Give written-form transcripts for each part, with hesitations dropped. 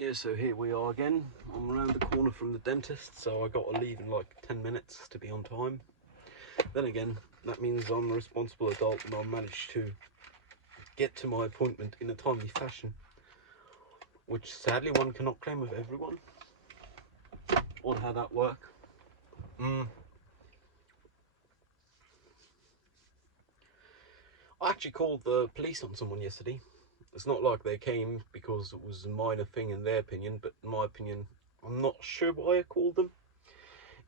Yeah, so here we are again. I'm around the corner from the dentist, so I got to leave in like 10 minutes to be on time. Then again, that means I'm a responsible adult and I managed to get to my appointment in a timely fashion, which sadly one cannot claim of everyone. On how that work. I actually called the police on someone yesterday. It's not like they came because it was a minor thing in their opinion, but in my opinion, I'm not sure why I called them.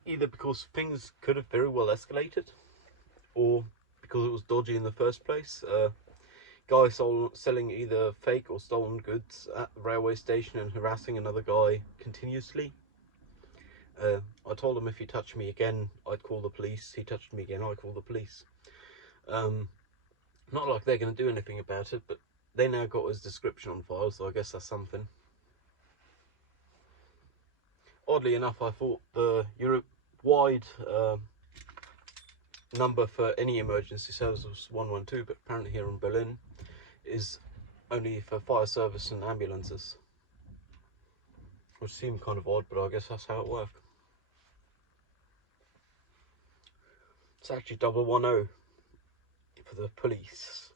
Either because things could have very well escalated, or because it was dodgy in the first place. Guy selling either fake or stolen goods at the railway station and harassing another guy continuously. I told him if he touched me again, I'd call the police. He touched me again, I'd call the police. Not like they're going to do anything about it, but they now got his description on file, so I guess that's something. Oddly enough, I thought the Europe-wide number for any emergency service was 112, but apparently here in Berlin is only for fire service and ambulances, which seemed kind of odd, but I guess that's how it works. It's actually 110 for the police.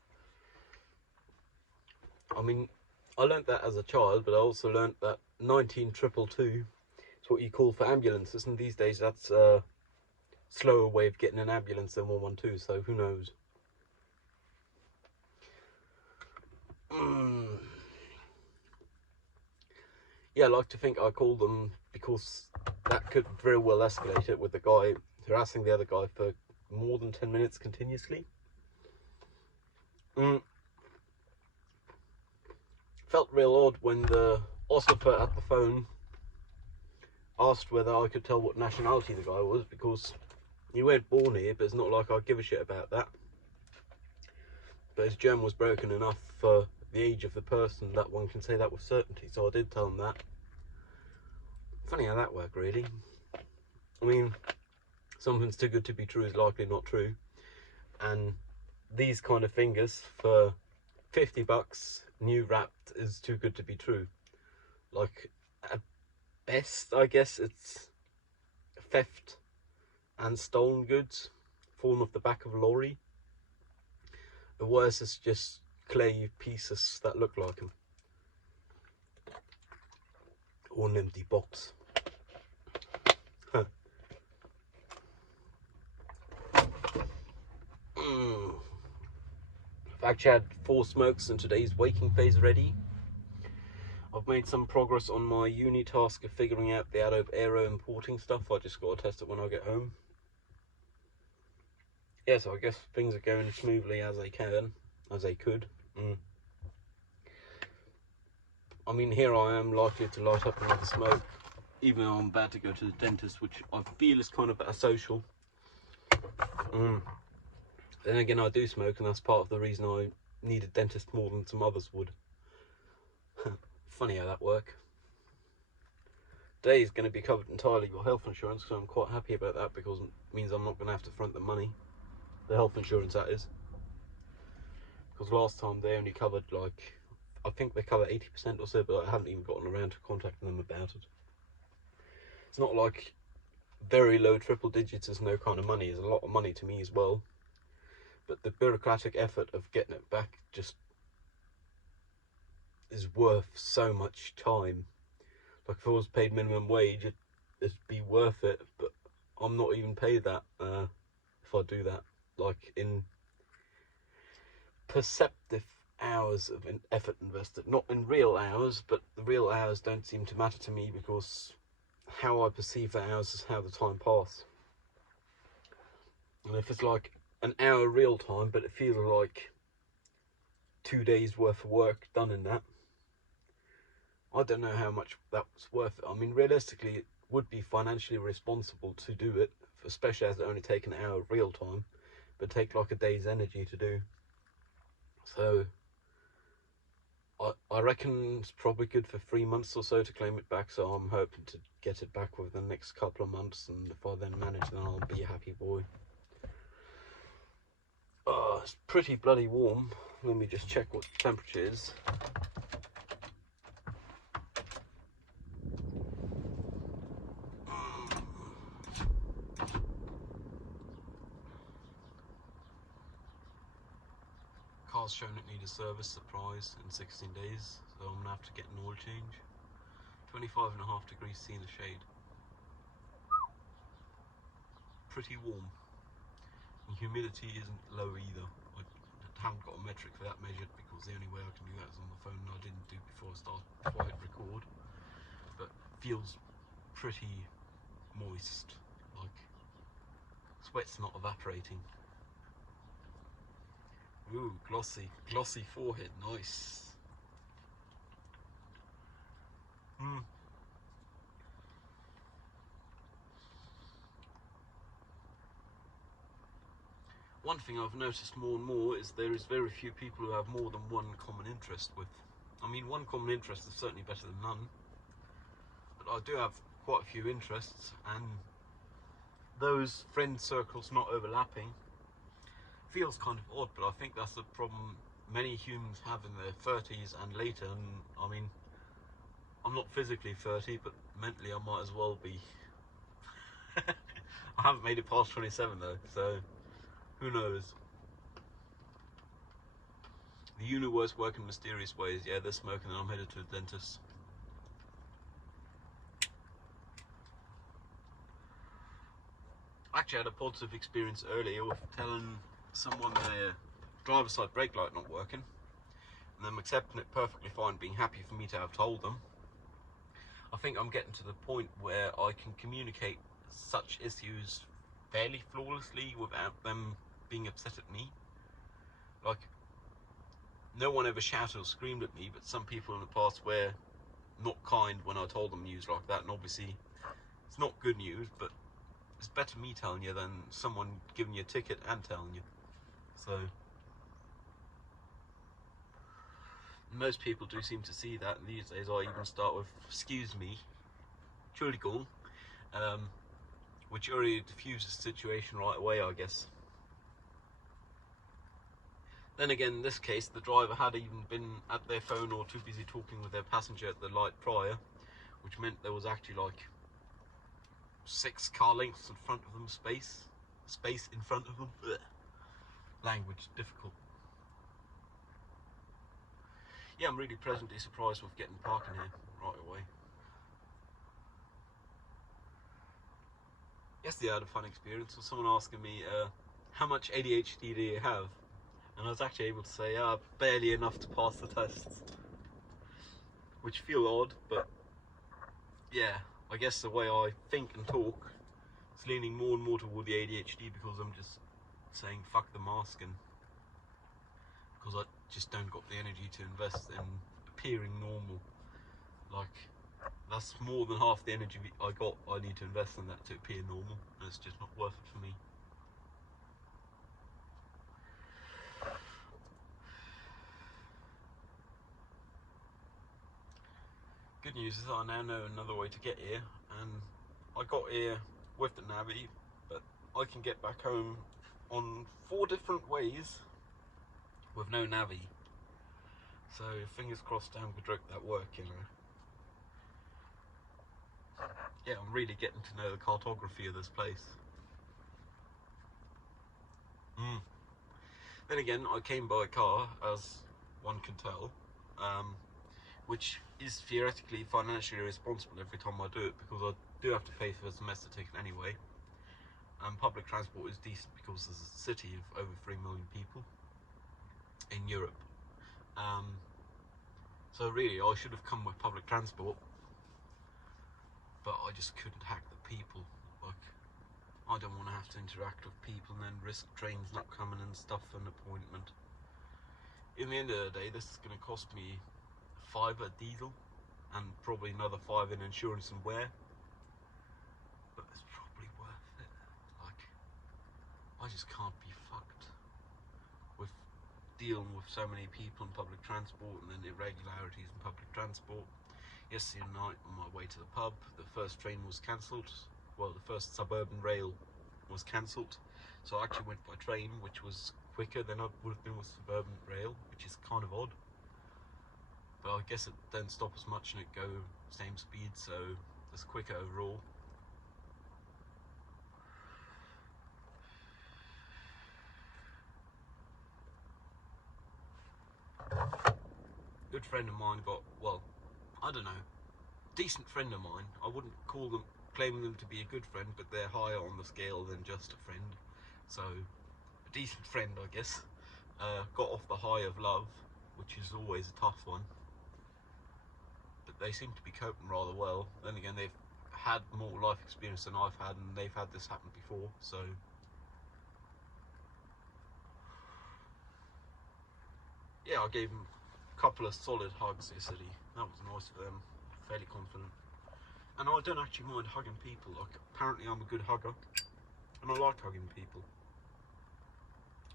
I mean, I learnt that as a child, but I also learnt that 19222 is what you call for ambulances, and these days that's a slower way of getting an ambulance than 112, so who knows. Yeah, I like to think I called them because that could very well escalate it, with the guy harassing the other guy for more than 10 minutes continuously. Felt real odd when the officer at the phone asked whether I could tell what nationality the guy was, because he weren't born here, but it's not like I give a shit about that. But his German was broken enough for the age of the person that one can say that with certainty, so I did tell him that. Funny how that worked, really. I mean, something's too good to be true is likely not true, and these kind of fingers for $50 new wrapped is too good to be true. Like, at best, I guess it's theft and stolen goods falling off the back of a lorry. The worst is just clay pieces that look like them, or an empty box. I've actually had 4 smokes in today's waking phase already. I've made some progress on my uni task of figuring out the Adobe Aero importing stuff. I just got to test it when I get home. Yeah, so I guess things are going smoothly as they could. I mean, here I am likely to light up another smoke, even though I'm about to go to the dentist, which I feel is kind of a social. Then again, I do smoke, and that's part of the reason I need a dentist more than some others would. Funny how that works. Today is going to be covered entirely by health insurance, so I'm quite happy about that, because it means I'm not going to have to front the money. The health insurance, that is. Because last time they only covered, like, I think they cover 80% or so, but I haven't even gotten around to contacting them about it. It's not like very low triple digits is no kind of money. It's a lot of money to me as well. But the bureaucratic effort of getting it back just is worth so much time. Like, if I was paid minimum wage, it'd be worth it, but I'm not even paid that if I do that. Like, in perceptive hours of effort invested, not in real hours, but the real hours don't seem to matter to me, because how I perceive the hours is how the time passes. And if it's like an hour real time, but it feels like 2 days worth of work done in that, I don't know how much that was worth it. I mean, realistically, it would be financially responsible to do it, especially as it only take an hour of real time, but take like a day's energy to do. So I reckon it's probably good for 3 months or so to claim it back, so I'm hoping to get it back within the next couple of months, and if I then manage, then I'll be a happy boy. It's pretty bloody warm. Let me just check what the temperature is. car's shown it needed service, surprise, in 16 days, so I'm gonna have to get an oil change. 25.5 degrees C in the shade. Pretty warm. And humidity isn't low either. I haven't got a metric for that measured because the only way I can do that is on the phone, and I didn't do before I hit record. But feels pretty moist, like sweat's not evaporating. Ooh, glossy forehead, nice. One thing I've noticed more and more is there is very few people who have more than one common interest with. I mean, one common interest is certainly better than none, but I do have quite a few interests, and those friend circles not overlapping feels kind of odd, but I think that's the problem many humans have in their 30s and later. And I mean, I'm not physically 30, but mentally I might as well be. I haven't made it past 27 though, so who knows? The universe working in mysterious ways. Yeah, they're smoking and I'm headed to a dentist. I actually had a positive experience earlier with telling someone their driver's side brake light not working, and them accepting it perfectly fine, being happy for me to have told them. I think I'm getting to the point where I can communicate such issues fairly flawlessly without them being upset at me. Like, no one ever shouted or screamed at me, but some people in the past were not kind when I told them news like that, and obviously it's not good news, but it's better me telling you than someone giving you a ticket and telling you. So most people do seem to see that, and these days I even start with "excuse me, Entschuldigung," which already diffuses the situation right away, I guess. Then again, in this case, the driver had even been at their phone or too busy talking with their passenger at the light prior, which meant there was actually like 6 car lengths in front of them, space in front of them. Ugh. Language difficult. Yeah, I'm really pleasantly surprised with getting parking here right away. Yesterday I had a fun experience with someone asking me, how much ADHD do you have? And I was actually able to say, barely enough to pass the tests. Which feel odd, but yeah, I guess the way I think and talk is leaning more and more toward the ADHD, because I'm just saying fuck the mask, and because I just don't got the energy to invest in appearing normal. Like, that's more than half the energy I need to invest in that to appear normal, and it's just not worth it for me. Good news is I now know another way to get here, and I got here with the Navi, but I can get back home on 4 different ways with no Navi. So fingers crossed down the stroke that work, you know. Yeah, I'm really getting to know the cartography of this place. Then again, I came by car, as one can tell, which is theoretically financially responsible every time I do it, because I do have to pay for a semester ticket anyway. And public transport is decent because there's a city of over 3 million people in Europe. So really, I should have come with public transport, but I just couldn't hack the people. Like, I don't want to have to interact with people and then risk trains not coming and stuff for an appointment. In the end of the day, this is going to cost me £5 diesel and probably another 5 in insurance and wear, but it's probably worth it. Like, I just can't be fucked with dealing with so many people in public transport and then irregularities in public transport. Yesterday night on my way to the pub, the first train was cancelled. Well, the first suburban rail was cancelled, so I actually went by train, which was quicker than I would have been with suburban rail, which is kind of odd. But I guess it don't stop as much and it go same speed, so it's quicker overall. good friend of mine got, well, I don't know, decent friend of mine. I wouldn't claim them to be a good friend, but they're higher on the scale than just a friend. So, a decent friend, I guess, got off the high of love, which is always a tough one. But they seem to be coping rather well. Then again, they've had more life experience than I've had, and they've had this happen before, so yeah, I gave them a couple of solid hugs yesterday. That was nice for them, fairly confident. And I don't actually mind hugging people. Like, apparently I'm a good hugger, and I like hugging people.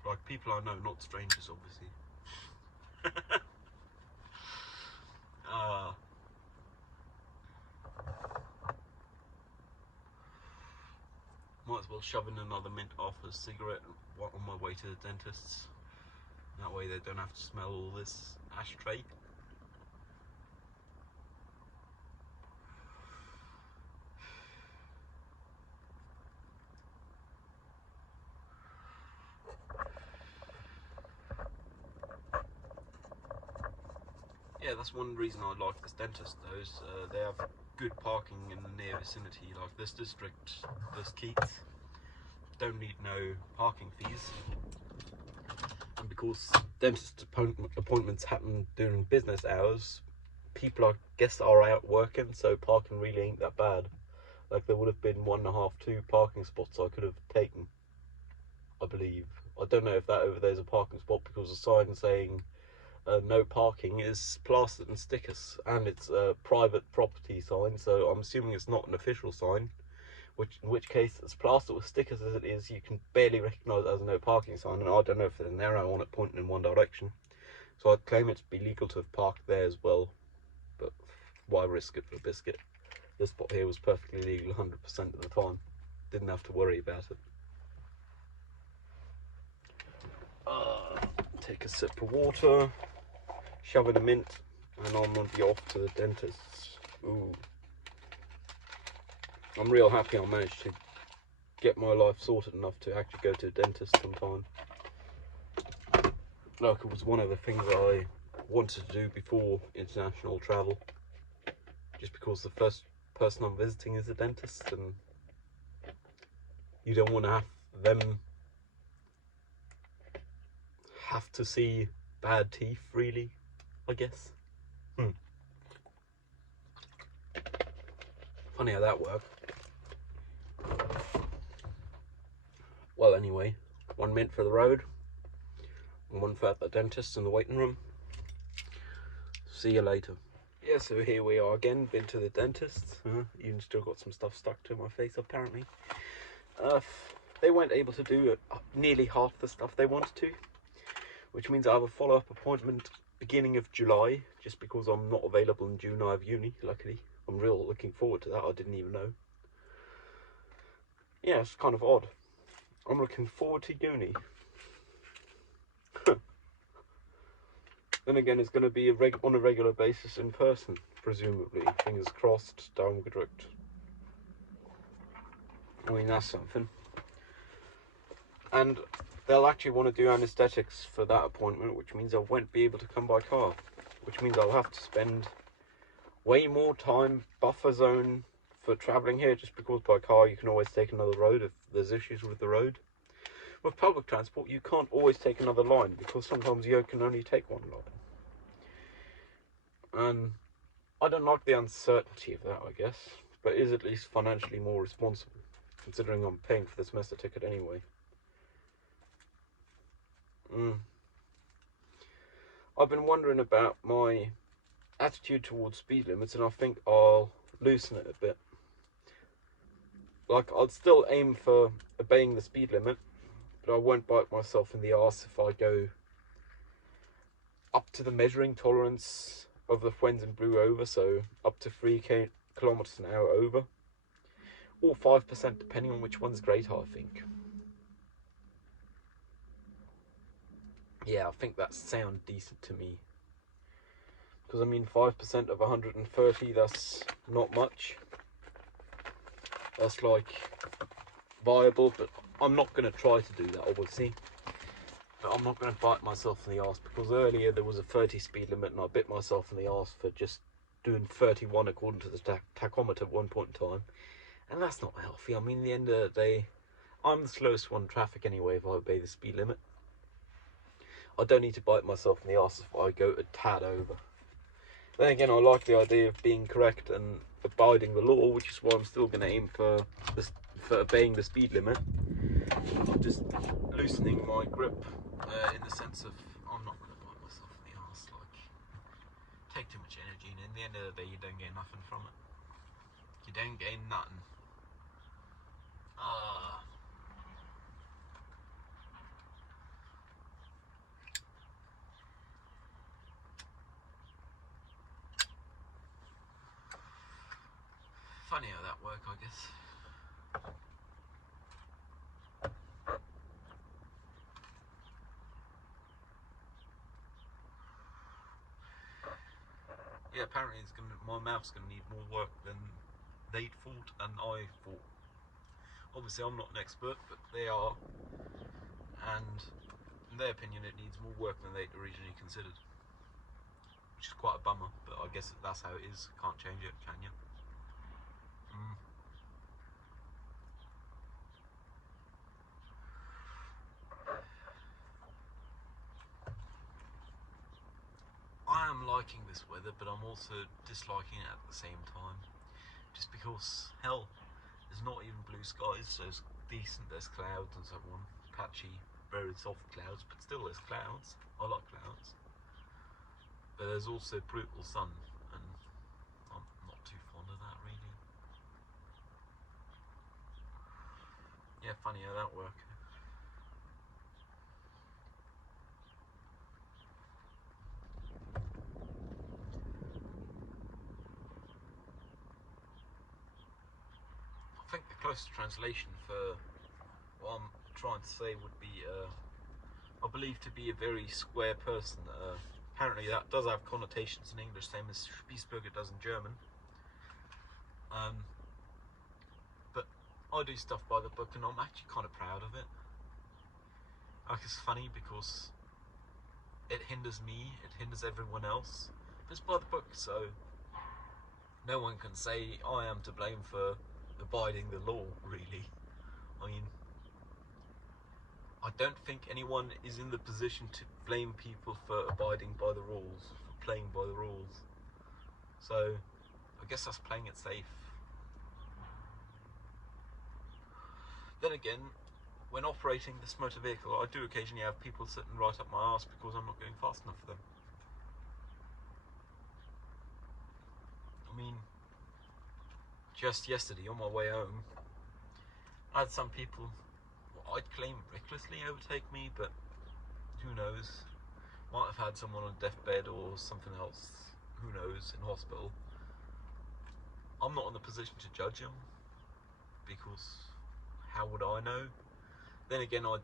Like, people I know, not strangers, obviously. uh, might as well shove in another mint off a cigarette on my way to the dentist's. That way they don't have to smell all this ashtray. Yeah, that's one reason I like this dentist though, is they have good parking in the near vicinity. Like this district, this Keats, don't need no parking fees. And because dentist appointments happen during business hours, people I guess are out working, so parking really ain't that bad. Like there would have been 1.5, 2 parking spots I could have taken, I believe. I don't know if that over there's a parking spot because the sign saying no parking is plastered in stickers, and it's a private property sign, so I'm assuming it's not an official sign, in which case it's plastered with stickers as it is, you can barely recognise it as a no parking sign, and I don't know if there's an arrow on it pointing in one direction, so I'd claim it to be legal to have parked there as well, but why risk it for a biscuit? This spot here was perfectly legal 100% of the time, didn't have to worry about it. Take a sip of water, shove in a mint, and I'm going to be off to the dentist's. Ooh. I'm real happy I managed to get my life sorted enough to actually go to a dentist sometime. Like, it was one of the things I wanted to do before international travel. Just because the first person I'm visiting is a dentist, and you don't want to have them have to see bad teeth, really, I guess. Funny how that worked. Well, anyway, 1 mint for the road, and 1 for at the dentist in the waiting room. See you later. Yeah, so here we are again, been to the dentist. Even still got some stuff stuck to my face, apparently. They weren't able to do nearly half the stuff they wanted to, which means I have a follow-up appointment beginning of July, just because I'm not available in June. I have uni, luckily. I'm real looking forward to that, I didn't even know. Yeah, it's kind of odd. I'm looking forward to uni. Then again, it's going to be on a regular basis in person, presumably. Fingers crossed, Daumen gedrückt. I mean, that's something. And they'll actually want to do anaesthetics for that appointment, which means I won't be able to come by car. Which means I'll have to spend way more time buffer zone for travelling here, just because by car you can always take another road if there's issues with the road. With public transport, you can't always take another line, because sometimes you can only take one line. And I don't like the uncertainty of that, I guess, but it is at least financially more responsible, considering I'm paying for the semester ticket anyway. I've been wondering about my attitude towards speed limits, and I think I'll loosen it a bit. Like, I'd still aim for obeying the speed limit, but I won't bite myself in the arse if I go up to the measuring tolerance of the when and blue over, so up to 3 kilometers an hour over, or 5% depending on which one's greater, I think. Yeah, I think that sounds decent to me. Because I mean, 5% of 130, that's not much. That's like viable, but I'm not going to try to do that, obviously. But I'm not going to bite myself in the arse, because earlier there was a 30 speed limit and I bit myself in the arse for just doing 31 according to the tachometer at one point in time. And that's not healthy. I mean, at the end of the day, I'm the slowest one in traffic anyway if I obey the speed limit. I don't need to bite myself in the arse if I go a tad over. Then again, I like the idea of being correct and abiding the law, which is why I'm still going to aim for obeying the speed limit. I'm just loosening my grip in the sense of I'm not going to bite myself in the arse. Like, take too much energy, and in the end of the day, you don't get nothing from it. You don't gain nothing. Funny how that works, I guess. Yeah, apparently my mouth's gonna need more work than they'd thought and I thought. Obviously, I'm not an expert, but they are, and in their opinion, it needs more work than they'd originally considered, which is quite a bummer. But I guess that's how it is. Can't change it, can you? I am liking this weather, but I'm also disliking it at the same time. Just because, hell, there's not even blue skies, so it's decent. There's clouds and so on, patchy, very soft clouds, but still there's clouds. I like clouds. But there's also brutal sun, and I'm not too fond of that, really. Yeah, funny how that works. I think the closest translation for what I'm trying to say would be, I believe to be a very square person. Apparently that does have connotations in English, same as Spießbürger does in German. But I do stuff by the book, and I'm actually kind of proud of it. Like, it's funny because it hinders me, it hinders everyone else, but it's by the book, so no one can say I am to blame for abiding the law, really. I mean, I don't think anyone is in the position to blame people for abiding by the rules, for playing by the rules. So, I guess that's playing it safe. Then again, when operating this motor vehicle, I do occasionally have people sitting right up my arse because I'm not going fast enough for them. I mean, just yesterday on my way home, I had some people, I'd claim recklessly overtake me, but who knows? Might have had someone on deathbed or something else, who knows, in hospital. I'm not in the position to judge them, because how would I know? Then again, I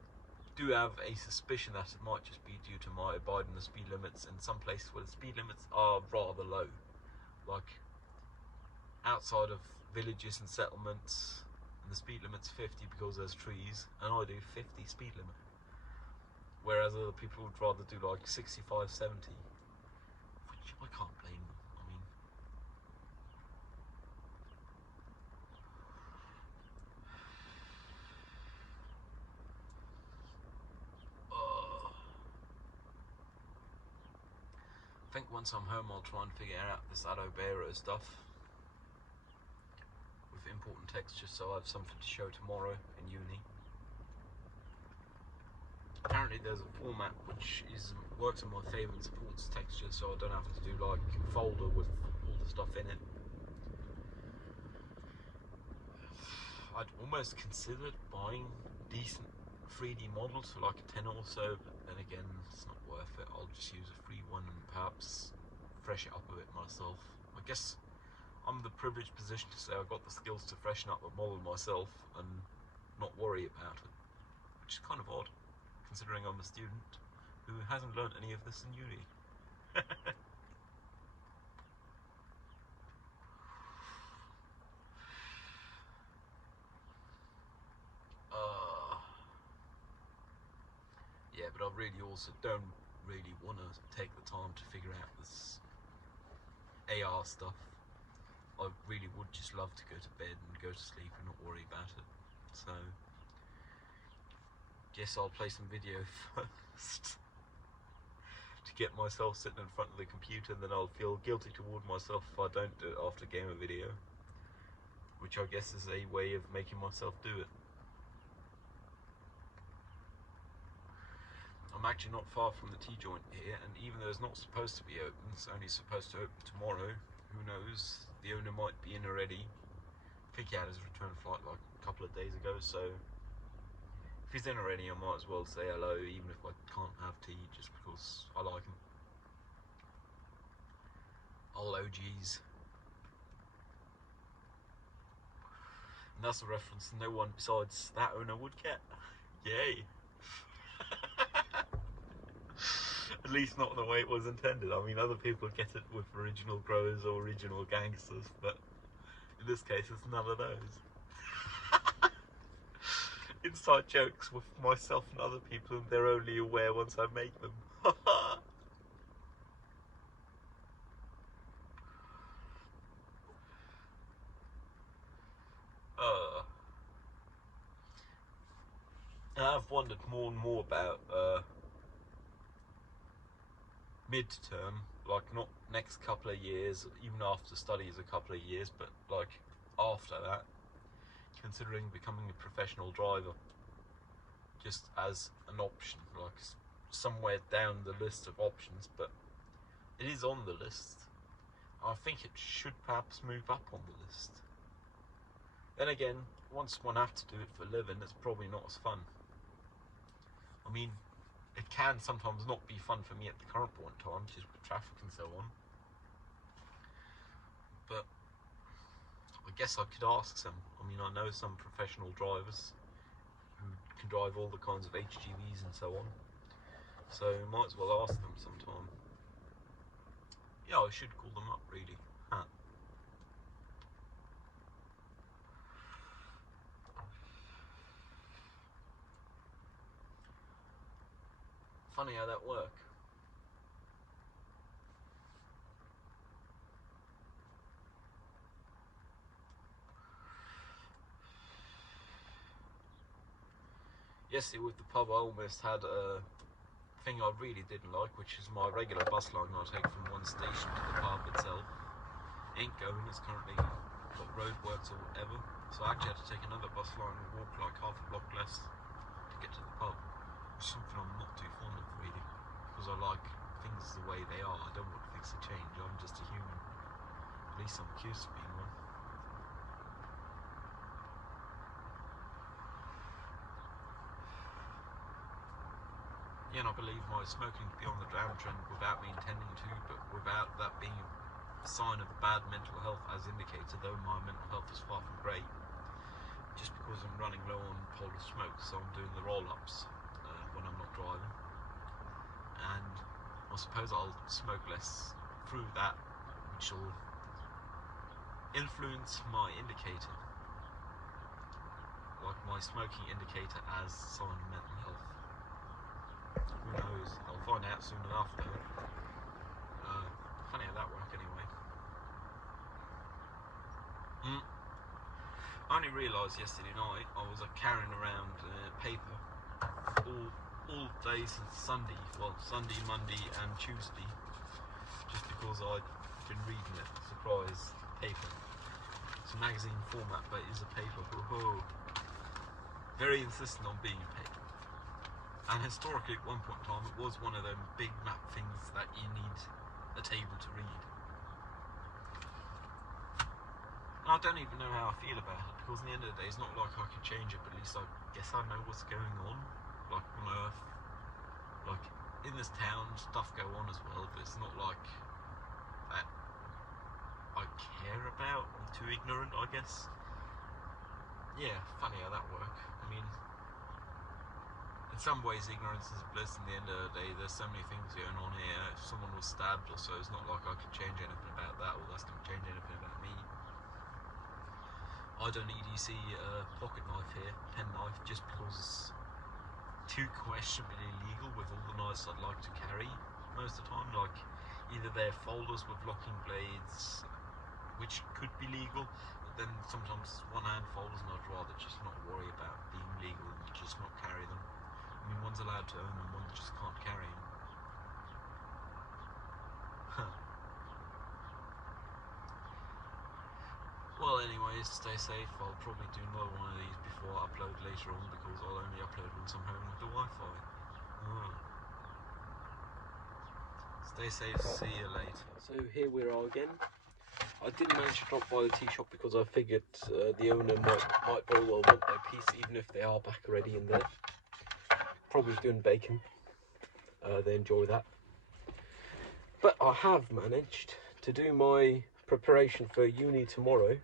do have a suspicion that it might just be due to my abiding the speed limits in some places where the speed limits are rather low. Like, outside of villages and settlements, and the speed limit's 50 because there's trees, and I do 50 speed limit. Whereas other people would rather do like 65, 70, which I can't blame them. I mean, I think once I'm home, I'll try and figure out this Adobero stuff with important textures, so I have something to show tomorrow in uni. Apparently there's a format which works in my favour and supports textures, so I don't have to do like a folder with all the stuff in it. I'd almost considered buying decent 3D models for like a tenner or so, but then again, it's not worth it. I'll just use a free one and perhaps fresh it up a bit myself. I guess I'm in the privileged position to say I've got the skills to freshen up a model myself and not worry about it, which is kind of odd, considering I'm a student who hasn't learned any of this in uni. Yeah, Yeah, but I really also don't really want to take the time to figure out this AR stuff. I really would just love to go to bed and go to sleep and not worry about it. So, guess I'll play some video first to get myself sitting in front of the computer, and then I'll feel guilty toward myself if I don't do it after game of video, which I guess is a way of making myself do it. I'm actually not far from the T-joint here, and even though it's not supposed to be open, it's only supposed to open tomorrow. Who knows? The owner might be in already. I think he had his return flight like a couple of days ago, so if he's in already, I might as well say hello, even if I can't have tea, just because I like him. All OGs. And that's a reference no one besides that owner would get. Yay. At least not the way it was intended. I mean, other people get it with original growers or original gangsters, but in this case, it's none of those. Inside jokes with myself and other people, and they're only aware once I make them. I've wondered more and more about mid-term, like not next couple of years, even after studies a couple of years, but like after that, considering becoming a professional driver, just as an option, like somewhere down the list of options, but it is on the list. I think it should perhaps move up on the list. Then again, once one have to do it for a living, it's probably not as fun. I mean, it can sometimes not be fun for me at the current point in time, just with traffic and so on. But I guess I could ask some. I mean, I know some professional drivers who can drive all the kinds of HGVs and so on. So might as well ask them sometime. Yeah, I should call them up really. Huh. Funny how that works. Yesterday with the pub, I almost had a thing I really didn't like, which is my regular bus line I take from one station to the pub itself. Ain't going, it's currently got roadworks or whatever, so I actually had to take another bus line and walk like half a block less to get to the pub, which is something I'm not too fond of really, because I like things the way they are. I don't want things to change. I'm just a human, at least I'm accused of being one. Yeah, and I believe my smoking to be on the downtrend without me intending to, but without that being a sign of bad mental health as indicated, though my mental health is far from great, just because I'm running low on polar smoke, so I'm doing the roll-ups when I'm not driving, and I suppose I'll smoke less through that, which will influence my indicator, like my smoking indicator as a sign of mental health. Who knows? I'll find out soon enough though. Funny how that works anyway. I only realised yesterday night I was carrying around paper all day since Sunday. Well, Sunday, Monday and Tuesday, just because I'd been reading it. Surprise, paper. It's a magazine format, but it is a paper. Whoa. Very insistent on being paper. And historically, at one point in time, it was one of them big map things that you need a table to read. And I don't even know how I feel about it, because in the end of the day, it's not like I could change it, but at least I guess I know what's going on, like on Earth. Like, in this town, stuff go on as well, but it's not like that I care about. I'm too ignorant, I guess. Yeah, funny how that works. I mean, in some ways ignorance is bliss. In the end of the day, there's so many things going on here. If someone was stabbed or so, it's not like I could change anything about that, or that's going to change anything about me. I don't need, you see, a pocket knife here, pen knife, just because too questionably legal with all the knives I'd like to carry most of the time. Like, either they're folders with locking blades, which could be legal, but then sometimes one-hand folders, and I'd rather just not worry about being legal and just not carry them. I mean, one's allowed to own them, one just can't carry them. Well, anyways, stay safe. I'll probably do another one of these before I upload later on, because I'll only upload once I'm home with the Wi-Fi. Stay safe, see you later. So here we are again. I didn't manage to drop by the tea shop because I figured the owner might very well want their piece, even if they are back already in there. Probably doing bacon. They enjoy that. But I have managed to do my preparation for uni tomorrow,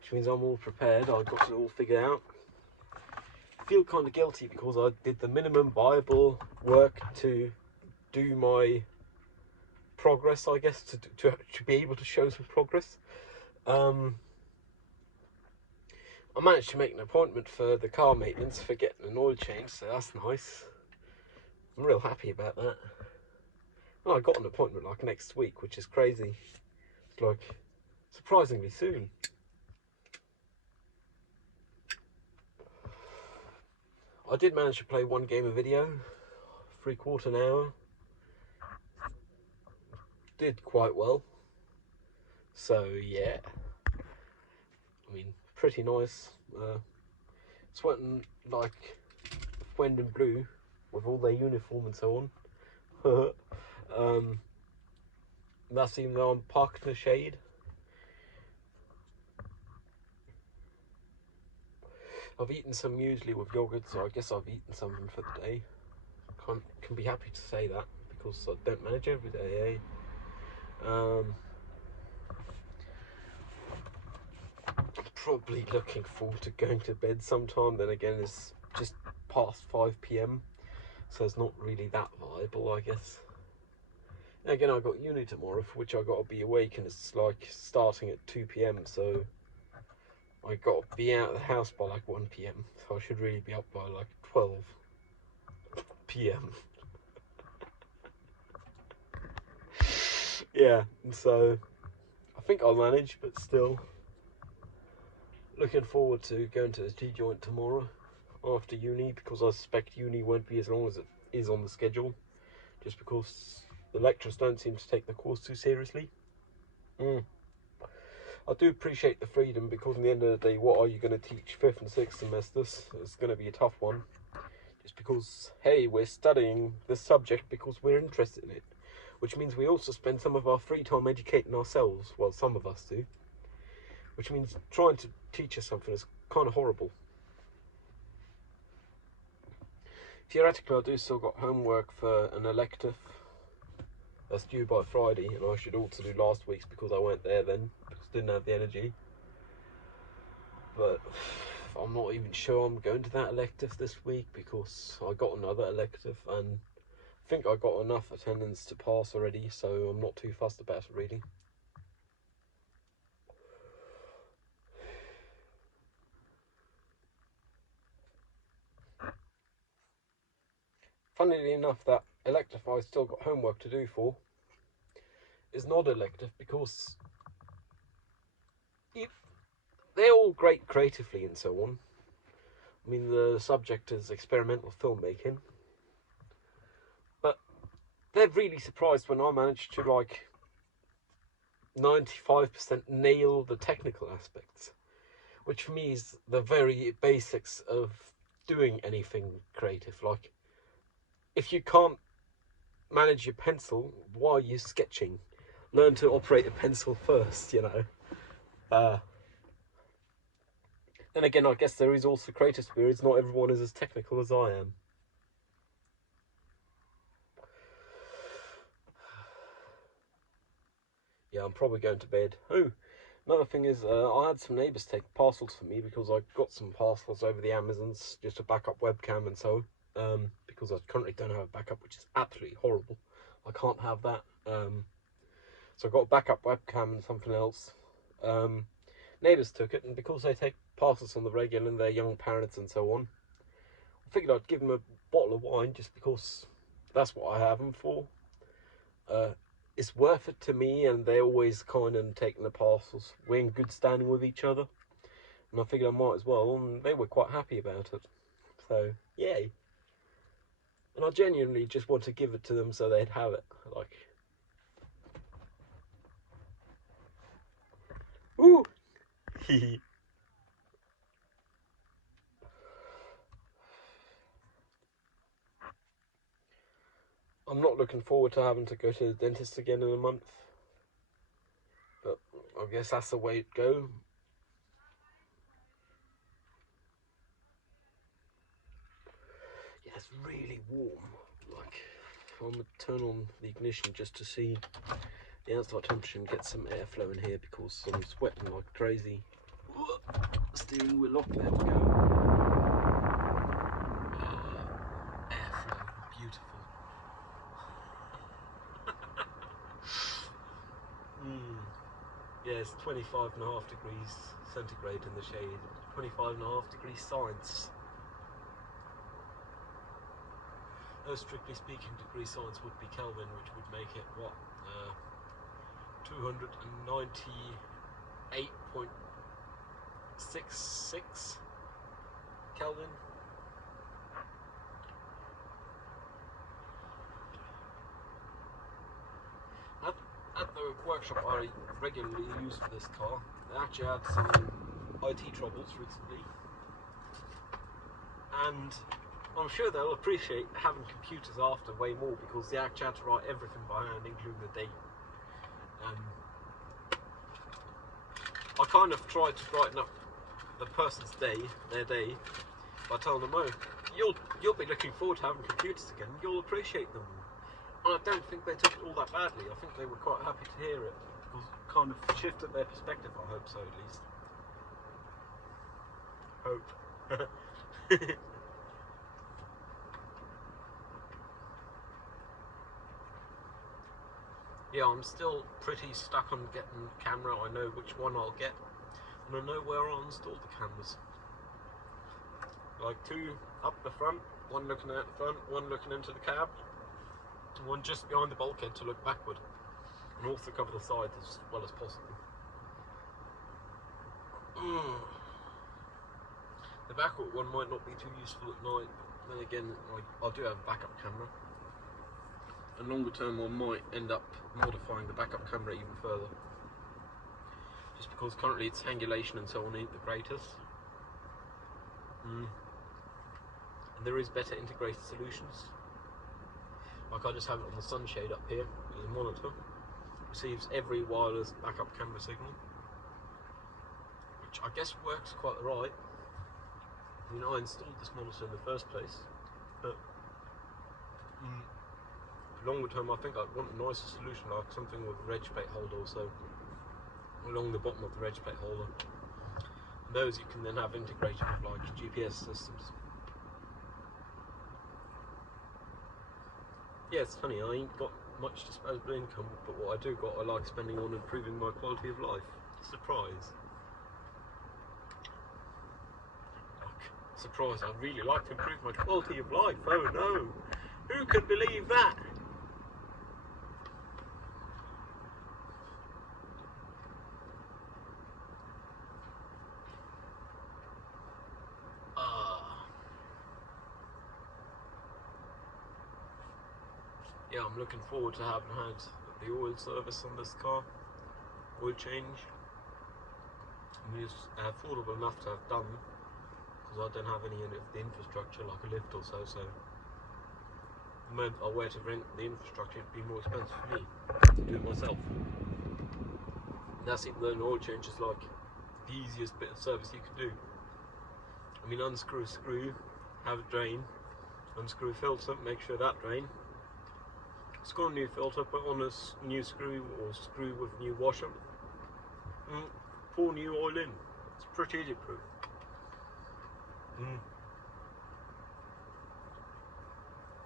which means I'm all prepared. I got it all figured out. I feel kind of guilty because I did the minimum viable work to do my progress, I guess, to be able to show some progress. I managed to make an appointment for the car maintenance for getting an oil change, so that's nice. I'm real happy about that. Oh, I got an appointment like next week, which is crazy. It's like surprisingly soon. I did manage to play one game of video, 3/4 an hour. Did quite well. So yeah, I mean, pretty nice. Sweating like wind and blue with all their uniform and so on. That's even though I'm parked in the shade. I've eaten some muesli with yogurt, so I guess I've eaten something for the day. Can be happy to say that because I don't manage every day, I'm probably looking forward to going to bed sometime. Then again, it's just past 5 p.m, so it's not really that viable, I guess. And again, I got uni tomorrow, for which I got to be awake, and it's like starting at 2 p.m, so I got to be out of the house by like 1 p.m, so I should really be up by like 12 p.m. Yeah, so I think I'll manage, but still looking forward to going to the tea joint tomorrow after uni, because I suspect uni won't be as long as it is on the schedule, just because the lecturers don't seem to take the course too seriously. I do appreciate the freedom, because in the end of the day, what are you going to teach 5th and 6th semesters? It's going to be a tough one, just because, hey, we're studying this subject because we're interested in it, which means we also spend some of our free time educating ourselves. Well, some of us do, which means trying to teach us something is kind of horrible. Theoretically, I do still got homework for an elective that's due by Friday, and I should also do last week's because I went there then, because I didn't have the energy. But I'm not even sure I'm going to that elective this week, because I got another elective and I think I got enough attendance to pass already, so I'm not too fussed about it really. Funnily enough, that elective I still got homework to do for is not elective, because they're all great creatively and so on. I mean, the subject is experimental filmmaking, but they're really surprised when I managed to like 95% nail the technical aspects, which for me is the very basics of doing anything creative. Like, if you can't manage your pencil, why are you sketching? Learn to operate a pencil first, you know. Then again, I guess there is also creative spirits. Not everyone is as technical as I am. Yeah, I'm probably going to bed. Oh, another thing is, I had some neighbours take parcels for me, because I got some parcels over the Amazons, just a backup webcam and so, because I currently don't have a backup, which is absolutely horrible. I can't have that. So I got a backup webcam and something else. Neighbours took it, and because they take parcels on the regular and they're young parents and so on, I figured I'd give them a bottle of wine just because that's what I have them for. It's worth it to me, and they always kind of taking the parcels. We're in good standing with each other, and I figured I might as well, and they were quite happy about it. So, yay. And I genuinely just want to give it to them so they'd have it. Like, woo! I'm not looking forward to having to go to the dentist again in a month. But I guess that's the way it goes. Yeah, it's really warm. Like, I'm gonna turn on the ignition just to see the outside temperature and get some airflow in here because I'm sweating like crazy. Steering wheel off, there we go. Airflow, beautiful. Yeah, it's 25.5 degrees centigrade in the shade. 25.5 degrees science. Oh, strictly speaking, degree science would be Kelvin, which would make it what? 298.66 Kelvin. At the workshop I regularly use for this car, they actually had some IT troubles recently, and I'm sure they'll appreciate having computers after way more because they actually had to write everything by hand, including the date. I kind of tried to brighten up the person's day, their day, by telling them, "Oh, you'll be looking forward to having computers again. You'll appreciate them." And I don't think they took it all that badly. I think they were quite happy to hear it. It was kind of shifted their perspective. I hope so, at least. Hope. Yeah, I'm still pretty stuck on getting a camera. I know which one I'll get, and I know where I'll install the cameras. Like 2 up the front, 1 looking out the front, 1 looking into the cab, and 1 just behind the bulkhead to look backward, and also cover the sides as well as possible. The backward one might not be too useful at night, but then again, I do have a backup camera. And longer term, I might end up modifying the backup camera even further. Just because currently its angulation and so on ain't the greatest. And there is better integrated solutions. Like I just have it on the sunshade up here, the monitor. Receives every wireless backup camera signal. Which I guess works quite right. You know, I installed this monitor in the first place. But longer term, I think I'd want a nicer solution, like something with a reg plate holder or so, along the bottom of the reg plate holder. And those you can then have integrated with like GPS systems. Yeah, it's funny, I ain't got much disposable income, but what I do got, I like spending on improving my quality of life. Surprise. Surprise, I'd really like to improve my quality of life. Oh no! Who can believe that? Yeah, I'm looking forward to having had the oil service on this car, oil change. I mean, it's affordable enough to have done because I don't have any of the infrastructure like a lift or so. So the moment I were to rent the infrastructure, it'd be more expensive for me to do it myself. And that's even though an oil change is like the easiest bit of service you can do. I mean, unscrew a screw, have it drain, unscrew a filter, make sure that drain. Screw a new filter, put on a new screw or screw with a new washer, and pour new oil in. It's pretty easy proof.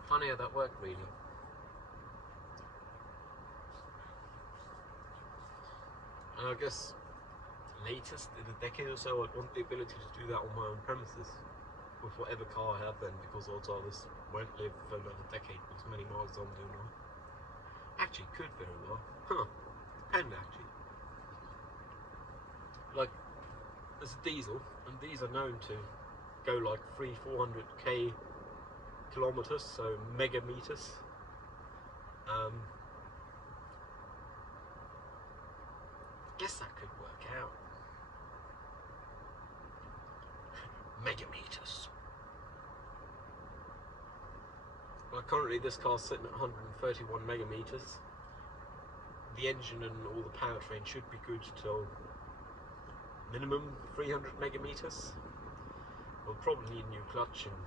Funny how that worked, really. And I guess latest in a decade or so, I'd want the ability to do that on my own premises with whatever car I have then, because odds are this won't live for another decade as many miles as I'm doing now. Actually, could very well. Depend actually. Like, there's a diesel, and these are known to go like 300-400 kilometers, so megameters. Guess that could work out. Megameters. Well, currently this car's sitting at 131 megameters. The engine and all the powertrain should be good till minimum 300 megameters. We'll probably need a new clutch and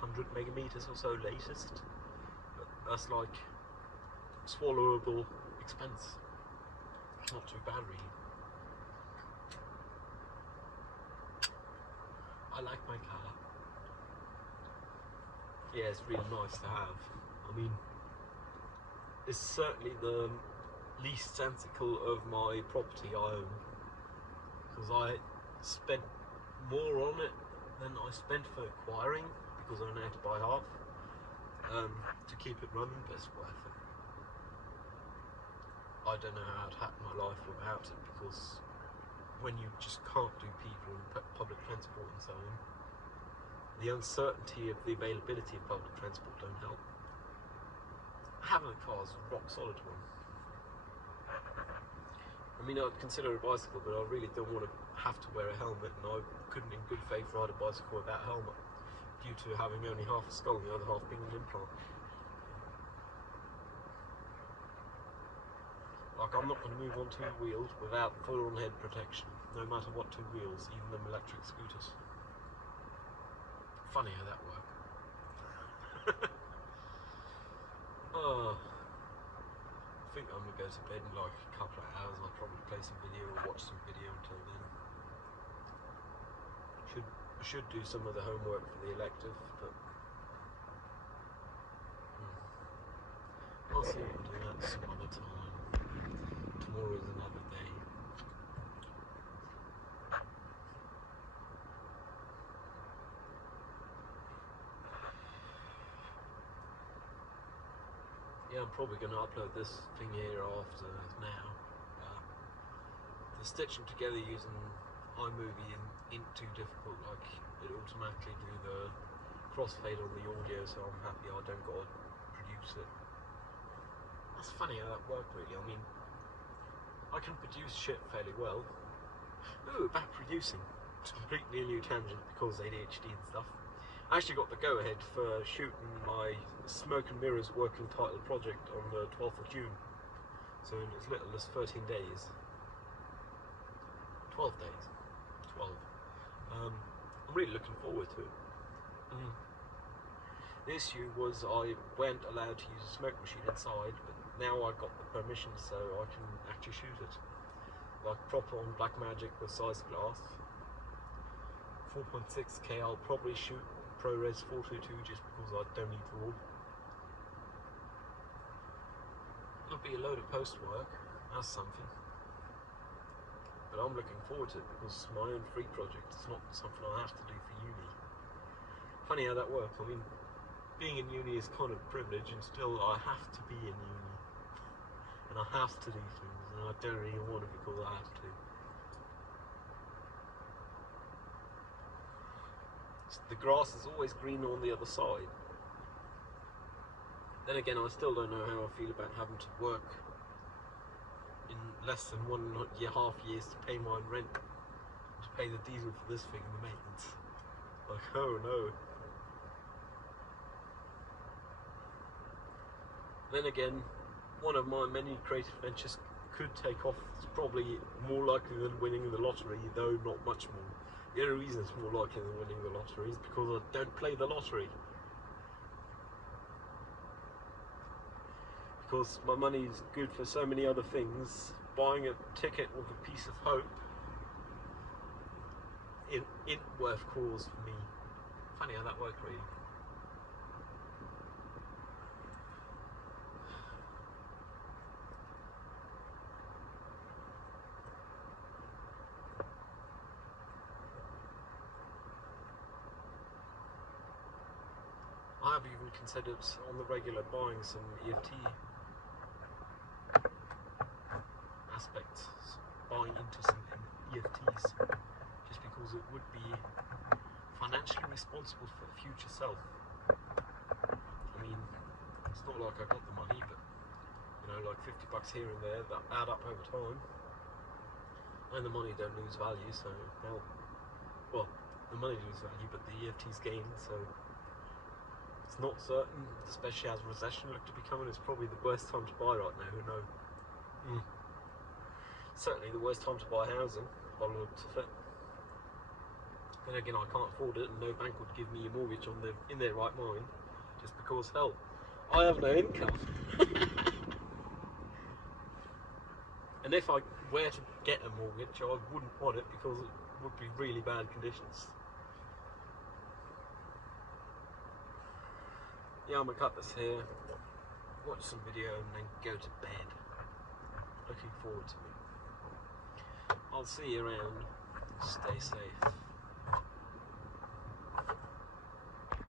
100 megameters or so latest. But that's like swallowable expense. It's not too bad really. I like my car. Yeah, it's really nice to have. I mean, it's certainly the least sensical of my property I own, because I spent more on it than I spent for acquiring, because I only had to buy half to keep it running, but it's worth it. I don't know how I'd hack my life without it, because when you just can't do people and public transport and so on, the uncertainty of the availability of public transport don't help. Having a car is a rock solid one. I mean, I'd consider a bicycle, but I really don't want to have to wear a helmet, and I couldn't in good faith ride a bicycle without a helmet, due to having only half a skull and the other half being an implant. Like, I'm not going to move on two wheels without full-on head protection, no matter what two wheels, even them electric scooters. Funny how that works. Oh, I think I'm going to go to bed in like a couple of hours. I'll probably play some video or watch some video until then. Should do some of the homework for the elective, but I'll see if I do that some other time. Tomorrow is another day. Yeah, I'm probably going to upload this thing here after now. The stitching together using iMovie isn't too difficult. Like, it automatically do the crossfade on the audio, so I'm happy I don't got to produce it. That's funny how that worked really. I mean, I can produce shit fairly well. Ooh, about producing. It's completely a new tangent because ADHD and stuff. I actually got the go-ahead for shooting my Smoke and Mirrors working title project on the 12th of June. So in as little as 13 days. 12 days. 12. I'm really looking forward to it. The issue was I weren't allowed to use a smoke machine inside, but now I got the permission, so I can actually shoot it. Like proper on Blackmagic with size glass. 4.6K, I'll probably shoot ProRes 422 just because I don't need the RAW. It'll be a load of post work, that's something. But I'm looking forward to it because it's my own free project, it's not something I have to do for uni. Funny how that works. I mean, being in uni is kind of a privilege, and still I have to be in uni. And I have to do things, and I don't really want to because I have to. The grass is always greener on the other side. Then again, I still don't know how I feel about having to work in less than 1.5 years to pay my rent, to pay the diesel for this thing and the maintenance. Like, oh no. Then again, one of my many creative ventures could take off. It's probably more likely than winning the lottery, though not much more. The only reason it's more likely than winning the lottery is because I don't play the lottery. Because my money is good for so many other things. Buying a ticket with a piece of hope isn't worth cause for me. Funny how that worked really. I've even considered on the regular buying some EFT aspects, buying into some EFTs, just because it would be financially responsible for future self. I mean, it's not like I got the money, but you know, like $50 here and there that add up over time, and the money don't lose value. So well, the money loses value, but the EFTs gain. So it's not certain, especially as recession look to be coming. It's probably the worst time to buy right now. Who knows? Certainly the worst time to buy housing by the looks of it. Then again, I can't afford it, and no bank would give me a mortgage in their right mind, just because, hell, I have no income. And if I were to get a mortgage, I wouldn't want it because it would be really bad conditions. Yeah, I'm gonna cut this here, watch some video, and then go to bed. Looking forward to it. I'll see you around. Stay safe.